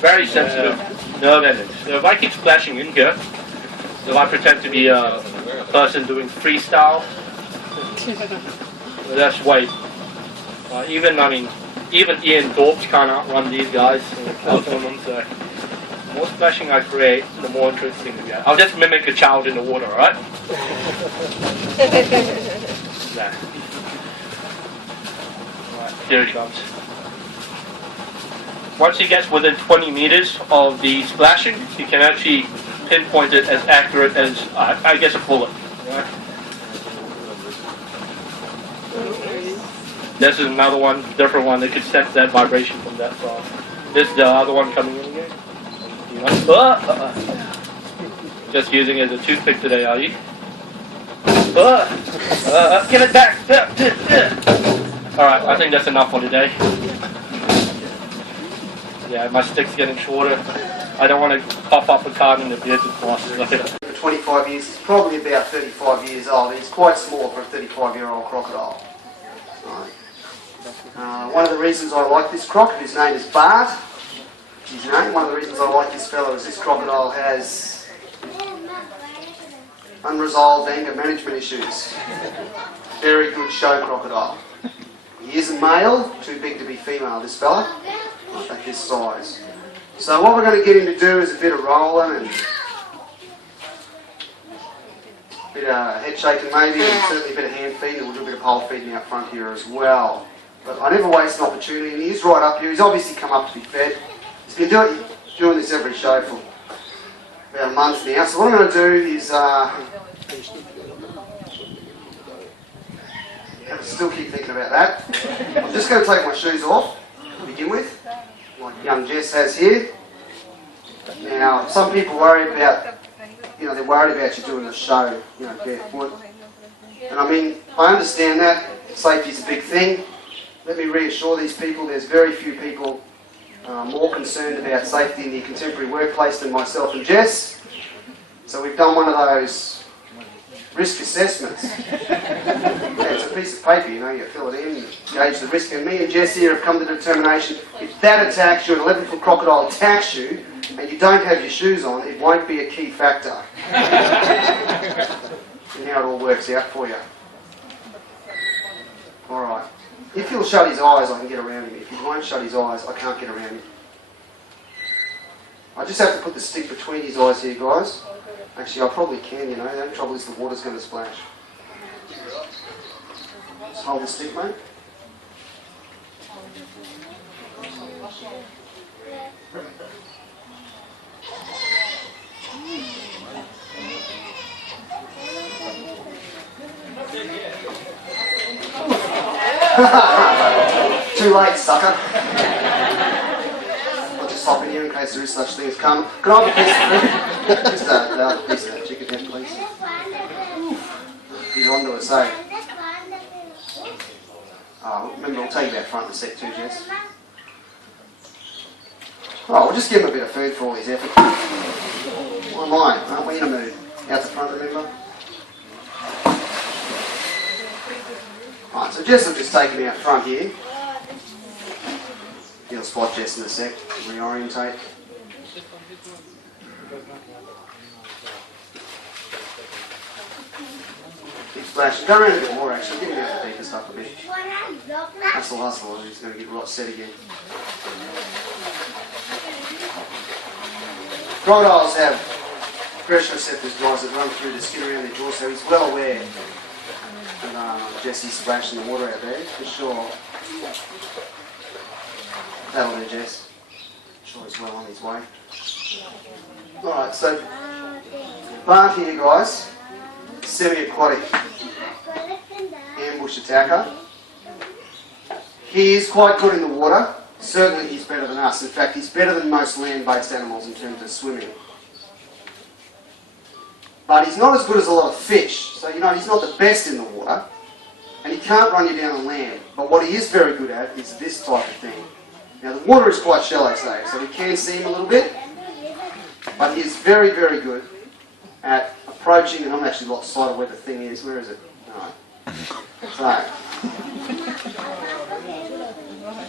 very sensitive nerve endings. So if I keep splashing in here, if I pretend to be a person doing freestyle, that's way. Even Ian Dorps can't outrun these guys. So the more splashing I create, the more interesting it gets. I'll just mimic a child in the water, alright? Yeah. Alright, here he comes. Once he gets within 20 meters of the splashing, he can actually pinpoint it as accurate as, I guess, a bullet. Right? This is another one, different one that could sense that vibration from that side. This is the other one coming in again. You know? Just using it as a toothpick today, are you? Get it back! Alright, I think that's enough for today. Yeah, my stick's getting shorter. I don't want to pop up a card in the beard with glasses. For 25 years, he's probably about 35 years old. He's quite small for a 35-year-old crocodile. Right. One of the reasons I like this croc, his name is Bart. His name. One of the reasons I like this fella is this crocodile has unresolved anger management issues. Very good show crocodile. He is a male, too big to be female, this fella, at this size. So what we're going to get him to do is a bit of rolling and a bit of head shaking maybe, and certainly a bit of hand feeding, and we'll do a bit of pole feeding out front here as well. But I never waste an opportunity, and he is right up here. He's obviously come up to be fed. He's been doing this every show for about a month now. So what I'm going to do is still keep thinking about that. I'm just going to take my shoes off to begin with, like young Jess has here. Now, some people worry about, they're worried about you doing the show, barefoot. And I mean, I understand that. Safety is a big thing. Let me reassure these people, there's very few people more concerned about safety in the contemporary workplace than myself and Jess. So we've done one of those risk assessments. Yeah, it's a piece of paper, you fill it in, gauge the risk. And me and Jess here have come to the determination, if that attacks you, an 11-foot crocodile attacks you, and you don't have your shoes on, it won't be a key factor. And how it all works out for you. Alright. If he'll shut his eyes, I can get around him. If he won't shut his eyes, I can't get around him. I just have to put the stick between his eyes here, guys. Actually, I probably can, The only trouble is the water's going to splash. Just hold the stick, mate. Too late, sucker. I'll just hop in here in case there is such thing as karma. Can I have a piece of food? Just a piece of that chicken head, please. He's onto it, say. Remember, I'll take you out front in a sec too, Jess. We'll just give him a bit of food for all his effort. Why am I? Aren't we in a mood? Out the front, remember? Alright, so Jess will just take him out front here. He'll spot Jess in a sec, reorientate. Keep splashing. Go around a bit more actually, get him out the deeper stuff a bit. Hustle, he's going to get right set again. Crocodiles have pressure receptors, guys, that run through the skin around their jaw, so he's well aware of Jesse's splashing the water out there, for sure. That'll do, Jess. I'm sure he's well on his way. Alright, so Bart here, guys, semi-aquatic ambush attacker. He is quite good in the water. Certainly he's better than us. In fact, he's better than most land-based animals in terms of swimming. But he's not as good as a lot of fish. So, he's not the best in the water. And he can't run you down on land. But what he is very good at is this type of thing. Now, the water is quite shallow, say, so we can see him a little bit. But he is very, very good at approaching, and I'm actually lost sight of where the thing is. Where is it? No. So,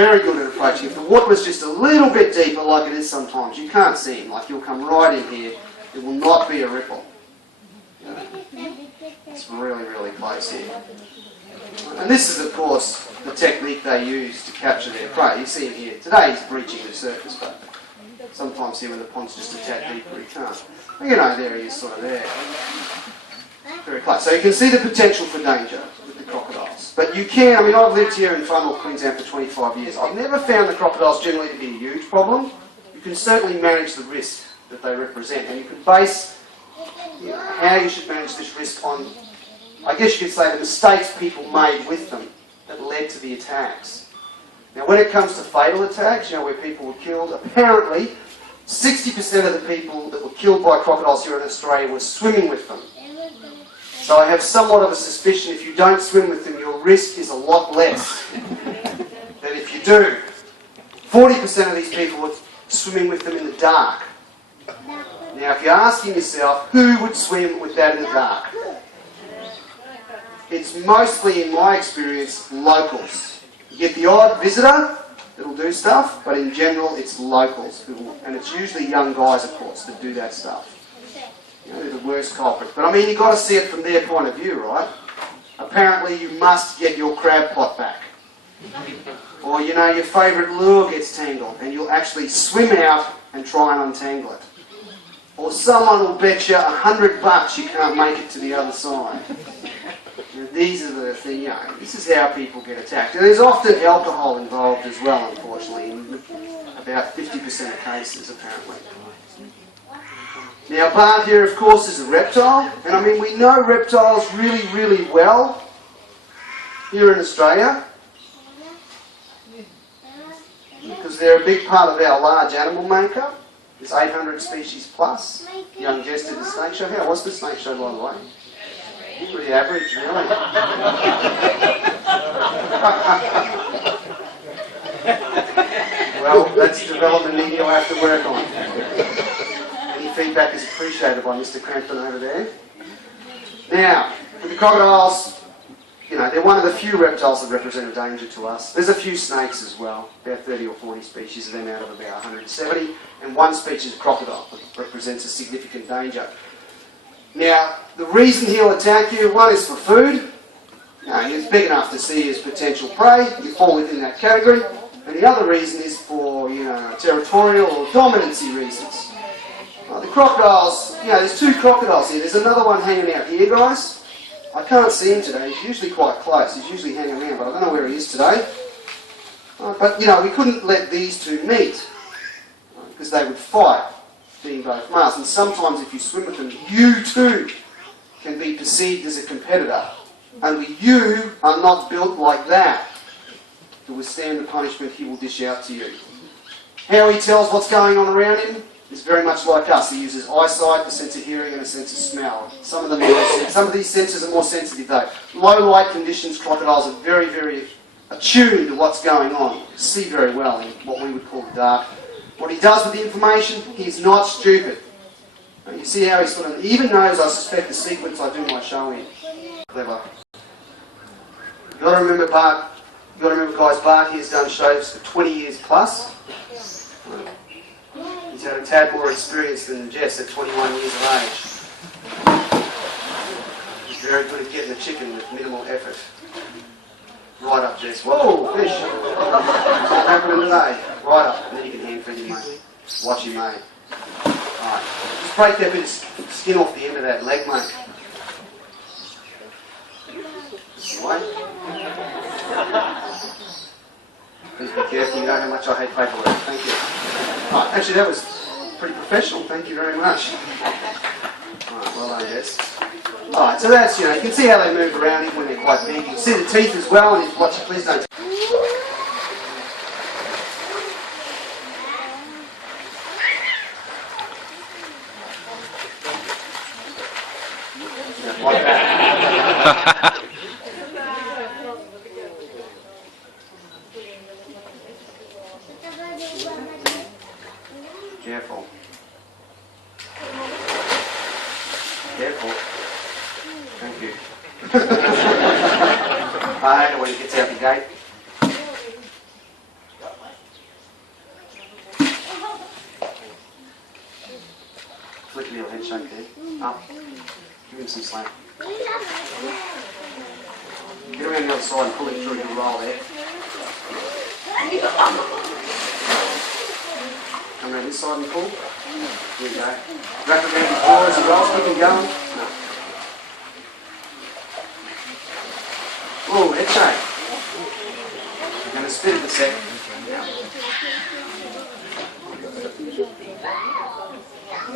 very good at approaching. If the water was just a little bit deeper, like it is sometimes, you can't see him. Like you'll come right in here, it will not be a ripple. It's really, really close here. And this is, of course, the technique they use to capture their prey. You see him here. Today he's breaching the surface, but sometimes here when the pond's just a tad deeper, he can't. You know, there he is, sort of there. Very close. So you can see the potential for danger with the crocodiles. But you can, I mean, I've lived here in far north Queensland for 25 years. I've never found the crocodiles generally to be a huge problem. You can certainly manage the risk that they represent, and you can base how you should manage this risk on, I guess you could say, the mistakes people made with them that led to the attacks. Now, when it comes to fatal attacks, where people were killed, apparently 60% of the people that were killed by crocodiles here in Australia were swimming with them. So I have somewhat of a suspicion if you don't swim with them, your risk is a lot less than if you do. 40% of these people were swimming with them in the dark. Now, if you're asking yourself, who would swim with that in the dark? It's mostly, in my experience, locals. You get the odd visitor that'll do stuff, but in general, it's locals who will, and it's usually young guys, of course, that do that stuff. They're the worst culprits. But I mean, you've got to see it from their point of view, right? Apparently, you must get your crab pot back. Or, your favourite lure gets tangled, and you'll actually swim out and try and untangle it. Or someone will bet you $100 you can't make it to the other side. These are the things, this is how people get attacked. And there's often alcohol involved as well, unfortunately, in about 50% of cases, apparently. Now, Bart here, of course, is a reptile. And I mean, we know reptiles really, really well here in Australia, because they're a big part of our large animal makeup. There's 800 species plus. Young Jess did the snake show. How was the snake show, by the way? Pretty average, really. Well, that's development need you'll have to work on. Any feedback is appreciated by Mr. Crampton over there. Now, with the crocodiles, they're one of the few reptiles that represent a danger to us. There's a few snakes as well, about 30 or 40 species of them out of about 170, and one species of crocodile that represents a significant danger. Now, the reason he'll attack you, one is for food. He's big enough to see his potential prey. You fall within that category. And the other reason is for, territorial or dominancy reasons. The crocodiles, there's two crocodiles here. There's another one hanging out here, guys. I can't see him today. He's usually quite close. He's usually hanging around, but I don't know where he is today. But, we couldn't let these two meet because they would fight, being both males. And sometimes if you swim with them, you too can be perceived as a competitor. Only you are not built like that to withstand the punishment he will dish out to you. How he tells what's going on around him is very much like us. He uses eyesight, a sense of hearing, and a sense of smell. Some of these senses are more sensitive though. Low light conditions, crocodiles are very, very attuned to what's going on. See very well in what we would call the dark. What he does with the information, he's not stupid. And you see how he even knows, I suspect, the sequence I do my show in. Clever. You've got to remember, Bart. You've got to remember, guys, Bart here's done shows for 20 years plus. He's had a tad more experience than Jess at 21 years of age. He's very good at getting the chicken with minimal effort. Right up, Jess. Whoa, fish. What's happening today? Right up. And then you can hand feed him, mate. Watch him, mate. Alright. Just break that bit of skin off the end of that leg, mate. This way. Please be careful. You know how much I hate paperwork. Thank you. Alright, actually that was pretty professional. Thank you very much. Alright, well done, Jess. Alright, so that's, you can see how they move around even when they're quite big. You can see the teeth as well, and watch it, please don't. Careful. Careful. Thank you. I hate it when it gets out the gate. Little head shake there. Up. Give him some slack. Get around the other side and pull him through your roll there. Come around this side and pull. Here you go. Wrap it around your jaw as he rolls. Keep him going. No. Oh, head shake. You're going to spit it a sec.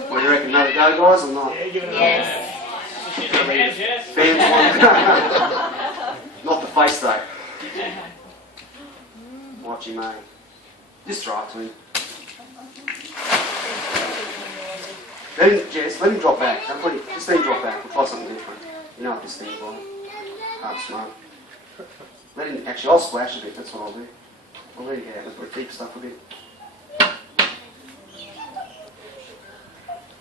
What do you reckon? Another go, guys, or not? Yes. Fans want. Not the face, though. Watch him, mate. Just throw it to him. Let him, Jess, let him drop back. Don't put him, just let him drop back. We'll try something different. You know what this thing's like. Half smart. Let him, actually, I'll splash a bit. That's what I'll do. I'll let him get out and put deep stuff a bit.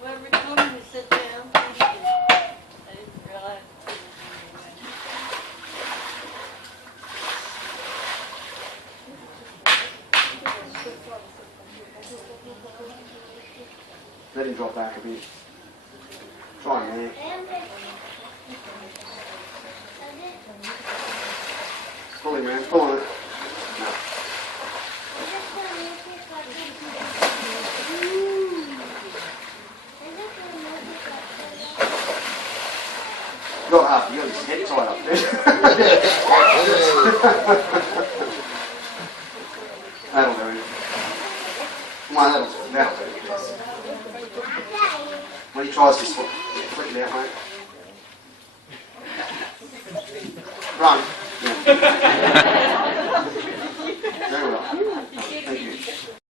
Well, every time you sit down, thank you. I didn't realize. Let him drop back a bit. Try him there. Pull him around. Pull on it. No. You got half. You got his head tied up there. That'll do it. Come on, that'll do it. When he tries this one, flick it out, mate. Run. Yeah.